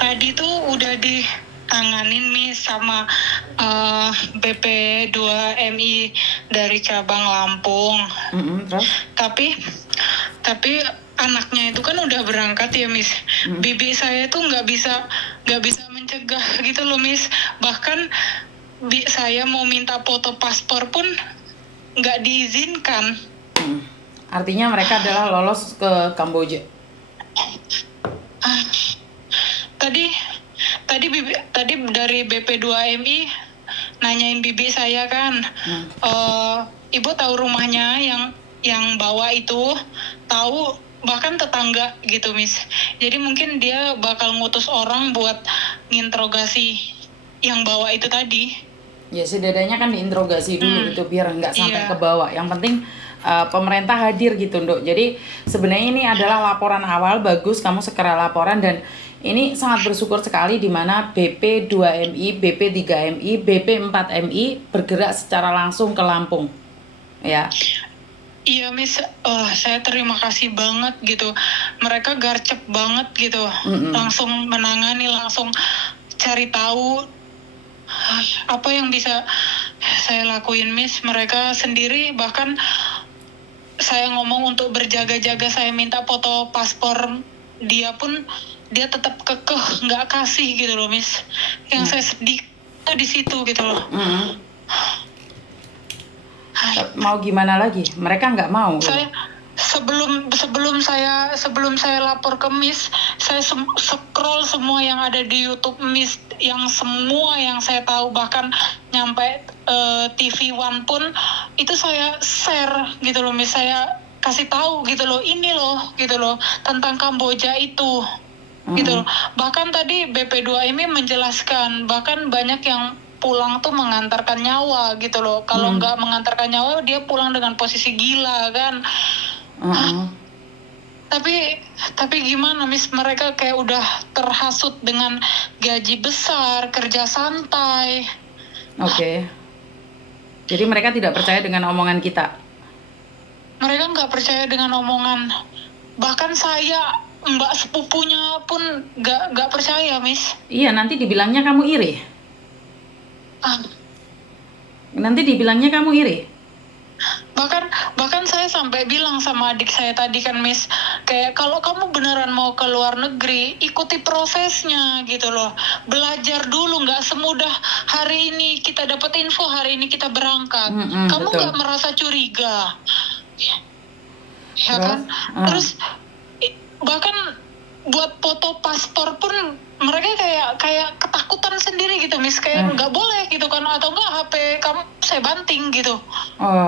Tadi tuh udah ditanganin Miss sama BP2MI dari cabang Lampung. Terus? Tapi anaknya itu kan udah berangkat ya Miss. Bibi saya tuh nggak bisa mencegah gitu loh Miss. Bahkan saya mau minta foto paspor pun nggak diizinkan. Artinya mereka adalah lolos ke Kamboja. Tadi dari BP2MI nanyain bibi saya kan, ibu tahu rumahnya yang bawa itu, tahu bahkan tetangga gitu Miss. Jadi mungkin dia bakal ngutus orang buat nginterogasi yang bawa itu tadi. Ya setidaknya kan diinterogasi dulu gitu biar nggak sampai ke bawah. Yang penting pemerintah hadir gitu Nduk. Jadi sebenarnya ini adalah laporan awal, bagus kamu segera laporan, dan ini sangat bersyukur sekali di mana BP2MI, BP3MI, BP4MI bergerak secara langsung ke Lampung. Ya. Iya Miss, saya terima kasih banget gitu. Mereka garcep banget gitu. Langsung menangani, langsung cari tahu apa yang bisa saya lakuin Miss. Mereka sendiri bahkan saya ngomong untuk berjaga-jaga, saya minta foto paspor dia pun dia tetap kekeh nggak kasih gitu loh Miss. Yang saya sedih tuh di situ gitu loh. Mau gimana lagi? Mereka nggak mau. Sebelum saya lapor ke Miss, saya scroll semua yang ada di YouTube Miss, yang semua yang saya tahu, bahkan nyampe TV One pun itu saya share gitu loh Miss. Saya kasih tahu gitu loh, ini loh gitu loh tentang Kamboja itu. Gitu loh. Bahkan tadi BP2MI menjelaskan, bahkan banyak yang pulang tuh mengantarkan nyawa gitu loh. Kalau nggak mengantarkan nyawa, dia pulang dengan posisi gila kan. Tapi gimana Miss, mereka kayak udah terhasut dengan gaji besar, kerja santai. Oke. Jadi mereka tidak percaya dengan omongan kita. Mereka nggak percaya dengan omongan. Bahkan saya, mbak sepupunya pun nggak percaya Miss. Iya, nanti dibilangnya kamu iri. Nanti dibilangnya kamu iri. Bahkan saya sampai bilang sama adik saya tadi kan Miss, kayak kalau kamu beneran mau ke luar negeri, ikuti prosesnya gitu loh. Belajar dulu, nggak semudah hari ini kita dapat info, hari ini kita berangkat. Kamu nggak merasa curiga, ya kan? Terus bahkan buat foto paspor pun mereka kayak ketakutan sendiri gitu Miss, kayak nggak boleh gitu kan, atau enggak HP kamu saya banting gitu.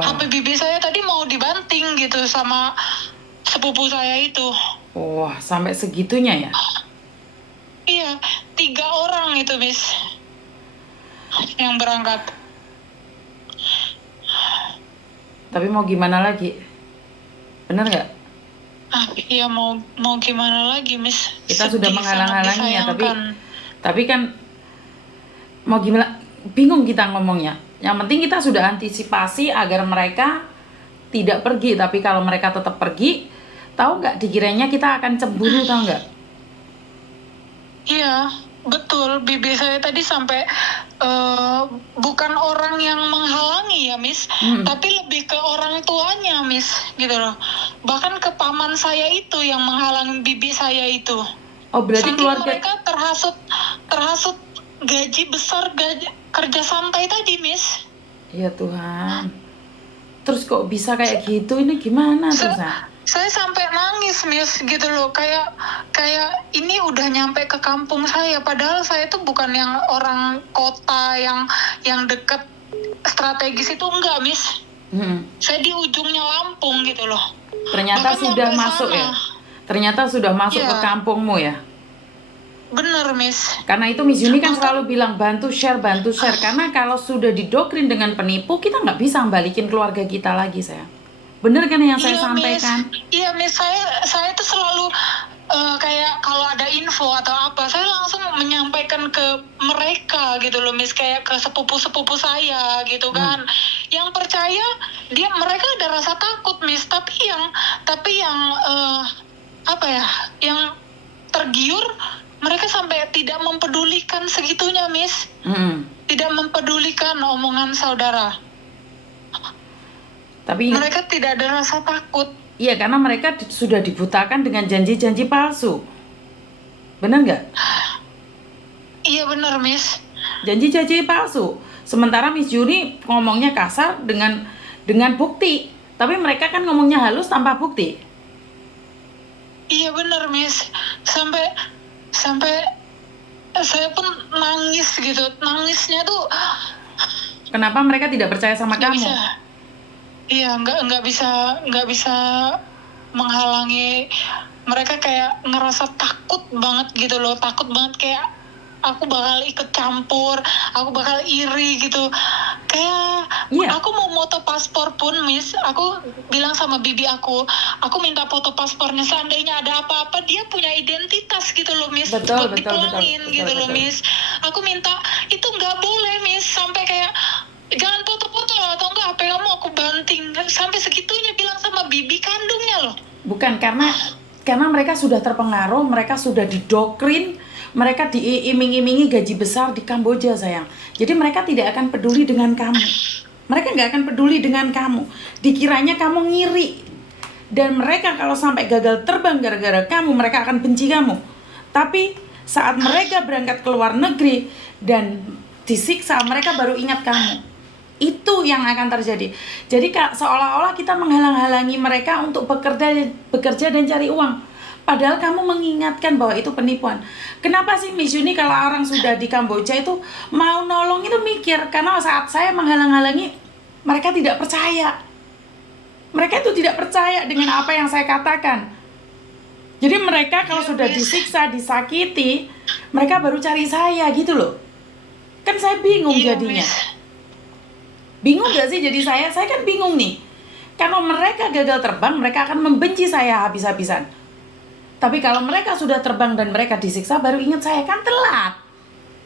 HP bibi saya tadi mau dibanting gitu sama sepupu saya itu. Wah, sampai segitunya ya? Iya, 3 orang itu Miss yang berangkat. Tapi mau gimana lagi? Bener nggak? Iya, mau gimana lagi Miss? Kita sudah menghalang-halanginya, tapi kan mau gimana? Bingung kita ngomongnya. Yang penting kita sudah antisipasi agar mereka tidak pergi. Tapi kalau mereka tetap pergi, tahu nggak? Dikiranya kita akan cemburu, tahu nggak? Iya, betul. Bibi saya tadi sampai bukan orang yang menghalangi ya Miss, tapi lebih ke orang tuanya Miss gitu loh. Bahkan ke paman saya itu yang menghalangi bibi saya itu. Oh, berarti keluarga mereka terhasut gaji besar, kerja santai tadi Miss. Ya Tuhan. Terus kok bisa kayak gitu? Ini gimana tuh, saya sampai nangis Miss gitu loh, kayak ini udah nyampe ke kampung saya, padahal saya tuh bukan yang orang kota yang deket strategis itu, enggak Miss. Saya di ujungnya Lampung gitu loh. Ternyata sudah masuk ya? Ternyata sudah masuk ke kampungmu ya? Bener Miss. Karena itu Miss Yuni kan selalu bilang bantu share. Karena kalau sudah didoktrin dengan penipu, kita nggak bisa balikin keluarga kita lagi, sayang. Bener kan yang saya sampaikan? Iya Miss, saya tuh selalu kayak kalau ada info atau apa, saya langsung menyampaikan ke mereka gitu loh Miss, kayak ke sepupu saya gitu kan. Yang percaya mereka ada rasa takut Miss, tapi yang apa ya, yang tergiur mereka sampai tidak mempedulikan segitunya, Miss. Mm. Tidak mempedulikan omongan saudara. Tapi Mereka tidak ada rasa takut. iya, karena mereka sudah dibutakan dengan janji-janji palsu. Benar nggak? Iya benar, Miss. Janji-janji palsu. Sementara Miss Juni ngomongnya kasar dengan bukti. Tapi mereka kan ngomongnya halus tanpa bukti. Iya benar, Miss. Sampai saya pun nangis gitu. Nangisnya tuh Kenapa mereka tidak percaya sama nggak kamu? bisa. Iya, nggak bisa menghalangi. Mereka kayak ngerasa takut banget gitu loh, takut banget kayak aku bakal ikut campur, aku bakal iri gitu. Kayak Iya. aku mau foto paspor pun, Miss, aku bilang sama bibi aku minta foto paspornya, seandainya ada apa-apa dia punya identitas gitu loh, Miss, Betul, buat betul, dipulangin betul, gitu betul, loh, betul. Miss. Aku minta itu nggak boleh, Miss, sampai kayak jangan foto-foto atau enggak HP kamu aku banting, sampai segitunya bilang sama bibi kandungnya loh. Bukan karena mereka sudah terpengaruh, mereka sudah didoktrin, mereka diiming-imingi gaji besar di Kamboja, sayang. Jadi mereka tidak akan peduli dengan kamu. Mereka nggak akan peduli dengan kamu. Dikiranya kamu ngiri. Dan mereka kalau sampai gagal terbang gara-gara kamu, mereka akan benci kamu. Tapi saat mereka berangkat ke luar negeri dan disiksa, mereka baru ingat kamu. Itu yang akan terjadi. Jadi seolah-olah kita menghalang-halangi mereka untuk bekerja dan cari uang. Padahal kamu mengingatkan bahwa itu penipuan. Kenapa sih Miss Yuni kalau orang sudah di Kamboja itu mau nolong itu mikir? Karena saat saya menghalang-halangi, mereka tidak percaya. Mereka itu tidak percaya dengan apa yang saya katakan. Jadi mereka kalau sudah disiksa, disakiti, mereka baru cari saya gitu loh. Kan saya bingung jadinya. Bingung gak sih jadi saya? Saya kan bingung nih. Kalau mereka gagal terbang, mereka akan membenci saya habis-habisan. Tapi kalau mereka sudah terbang dan mereka disiksa, baru ingat saya, kan telat.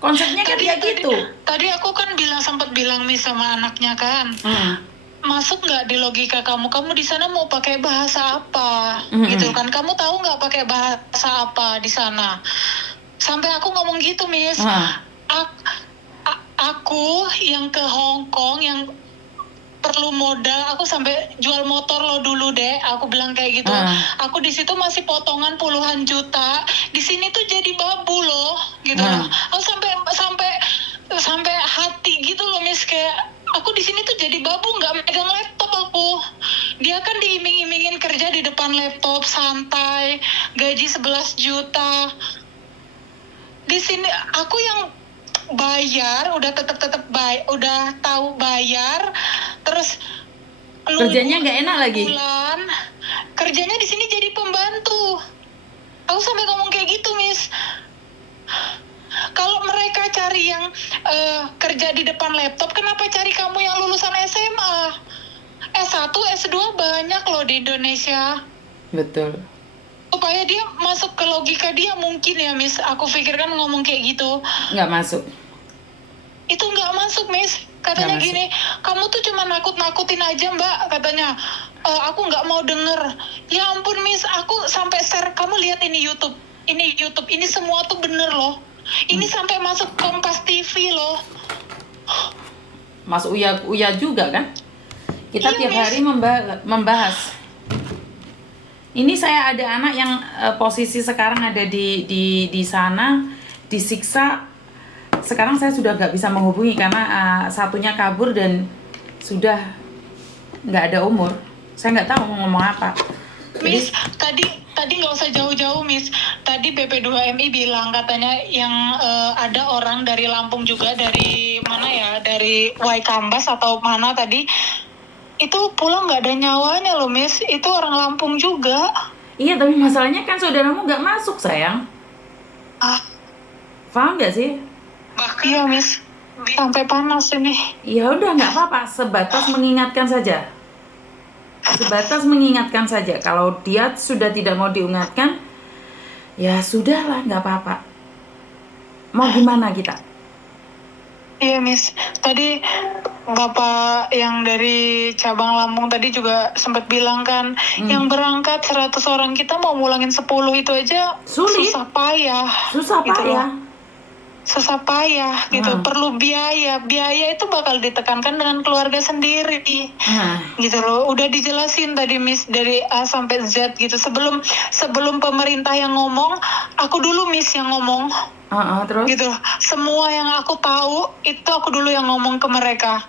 Konsepnya kan kayak gitu. Tadi aku kan sempat bilang Miss sama anaknya kan. Masuk nggak di logika kamu di sana mau pakai bahasa apa gitu kan, kamu tahu nggak pakai bahasa apa di sana, sampai aku ngomong gitu, Miss. Aku yang ke Hong Kong yang perlu modal, aku sampai jual motor lo dulu deh, aku bilang kayak gitu. Aku di situ masih potongan puluhan juta, di sini tuh jadi babu loh gitu loh. Aku sampai hati gitu loh, Miss, kayak aku di sini tuh jadi babu, nggak megang laptop aku. Dia kan diiming-imingin kerja di depan laptop santai, gaji 11 juta. Di sini aku yang bayar, udah tetap udah tahu bayar, terus kerjanya nggak enak lagi. Bulan, kerjanya di sini jadi pembantu. Aku sampai ngomong kayak gitu, Miss. Kalau mereka cari yang kerja di depan laptop, kenapa cari kamu yang lulusan SMA? S1, S2 banyak loh di Indonesia. Betul. Supaya dia masuk ke logika dia mungkin ya, Miss. Aku pikirkan ngomong kayak gitu. Nggak masuk. Itu nggak masuk, Miss. Katanya gini, kamu tuh cuma nakut-nakutin aja, Mbak. Katanya, aku nggak mau denger. Ya ampun, Miss. Aku sampai share, kamu lihat ini YouTube. Ini semua tuh bener loh. Ini sampai masuk Kompas TV loh. Mas Uya juga kan? Kita Iya, tiap Miss. hari membahas. Ini saya ada anak yang posisi sekarang ada di sana, disiksa. Sekarang saya sudah nggak bisa menghubungi karena satunya kabur dan sudah nggak ada umur. Saya nggak tahu mau ngomong apa. Miss, tadi nggak usah jauh-jauh, Miss. Tadi BP2MI bilang katanya yang ada orang dari Lampung juga, dari mana ya, dari Waikambas atau mana tadi, itu pulang nggak ada nyawanya loh, Miss. Itu orang Lampung juga. Iya, tapi masalahnya kan saudaramu nggak masuk, sayang. Paham nggak sih? Iya, Miss. Sampai panas ini. Ya udah, nggak apa-apa, sebatas mengingatkan saja. Sebatas mengingatkan saja. Kalau dia sudah tidak mau diingatkan, ya sudahlah, nggak apa-apa. Mau gimana kita? Iya, Miss. Tadi Bapak yang dari cabang Lampung tadi juga sempat bilang kan, yang berangkat 100 orang kita mau mulangin 10 itu aja Sulit, susah payah susah gitu loh. payah. Susah payah gitu, perlu biaya. Biaya itu bakal ditekankan dengan keluarga sendiri. Gitu loh. Udah dijelasin tadi Miss dari A sampai Z gitu. Sebelum pemerintah yang ngomong, aku dulu Miss yang ngomong. Terus? Gitu. Semua yang aku tahu itu aku dulu yang ngomong ke mereka.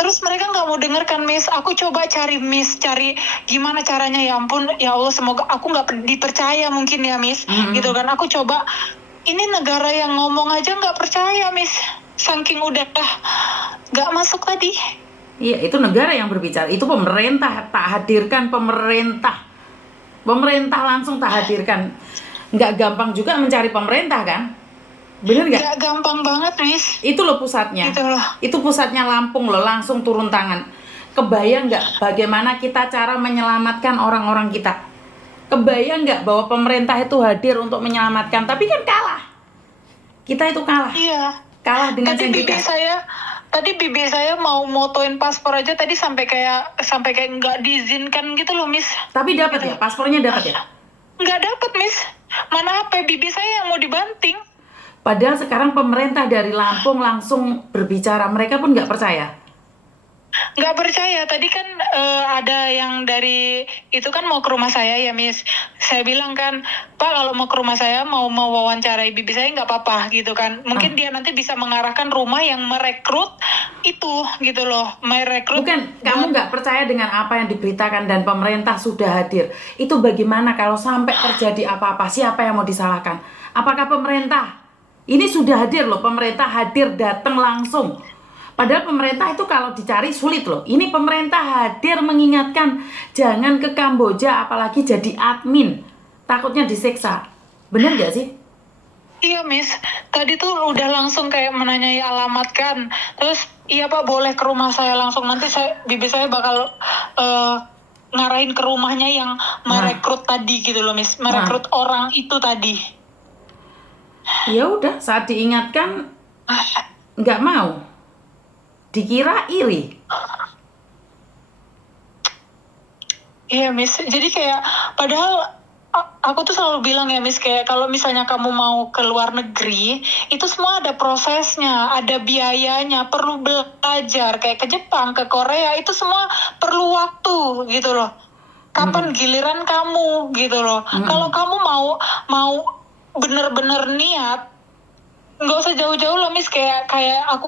Terus mereka nggak mau denger kan Miss. Aku coba cari Miss, cari gimana caranya, ya ampun, ya Allah, semoga aku nggak dipercaya mungkin ya Miss. Gitu kan. Aku coba, ini negara yang ngomong aja nggak percaya Miss. Saking udah nggak masuk tadi. Iya, itu negara yang berbicara. Itu pemerintah tak hadirkan, pemerintah langsung tak hadirkan. Nggak gampang juga mencari pemerintah kan? Bener nggak? Nggak gampang banget Miss. Itu loh pusatnya. Gitu loh. Itu pusatnya Lampung loh, langsung turun tangan. Kebayang nggak bagaimana kita cara menyelamatkan orang-orang kita? Kebayang nggak bahwa pemerintah itu hadir untuk menyelamatkan, tapi kan kalah. Kita itu kalah. Iya. Kalah dengan sendika. Tadi bibi saya mau motoin paspor aja tadi sampai kayak nggak diizinkan gitu loh Miss. Tapi dapat Gitu. ya, paspornya dapat ya? Nggak dapat Miss. Mana HP bibi saya yang mau dibanting. Padahal sekarang pemerintah dari Lampung langsung berbicara, mereka pun nggak percaya. Nggak percaya. Tadi kan ada yang dari itu kan mau ke rumah saya ya Miss. Saya bilang kan, Pak, kalau mau ke rumah saya mau wawancarai bibi saya nggak apa-apa gitu kan. Mungkin dia nanti bisa mengarahkan rumah yang merekrut itu gitu loh. Merekrut. Bukan, kamu nggak percaya dengan apa yang diberitakan dan pemerintah sudah hadir. Itu bagaimana kalau sampai terjadi apa-apa, siapa yang mau disalahkan? Apakah pemerintah? Ini sudah hadir loh, pemerintah hadir, datang langsung. Padahal pemerintah itu kalau dicari sulit loh. Ini pemerintah hadir mengingatkan, jangan ke Kamboja apalagi jadi admin. Takutnya disiksa. Bener gak sih? Iya Miss, tadi tuh udah langsung kayak menanyai alamat kan. Terus, iya Pak, boleh ke rumah saya langsung. Nanti bibi saya bakal ngarahin ke rumahnya yang merekrut tadi gitu loh Miss. Merekrut orang itu tadi. Ya udah, saat diingatkan nggak mau. Dikira iri. Iya Miss, jadi kayak padahal aku tuh selalu bilang ya Miss, kayak kalau misalnya kamu mau ke luar negeri, itu semua ada prosesnya, ada biayanya, perlu belajar. Kayak ke Jepang, ke Korea, itu semua perlu waktu gitu loh. Kapan giliran kamu gitu loh. Kalau kamu mau bener-bener niat, nggak usah jauh-jauh loh Miss, kayak aku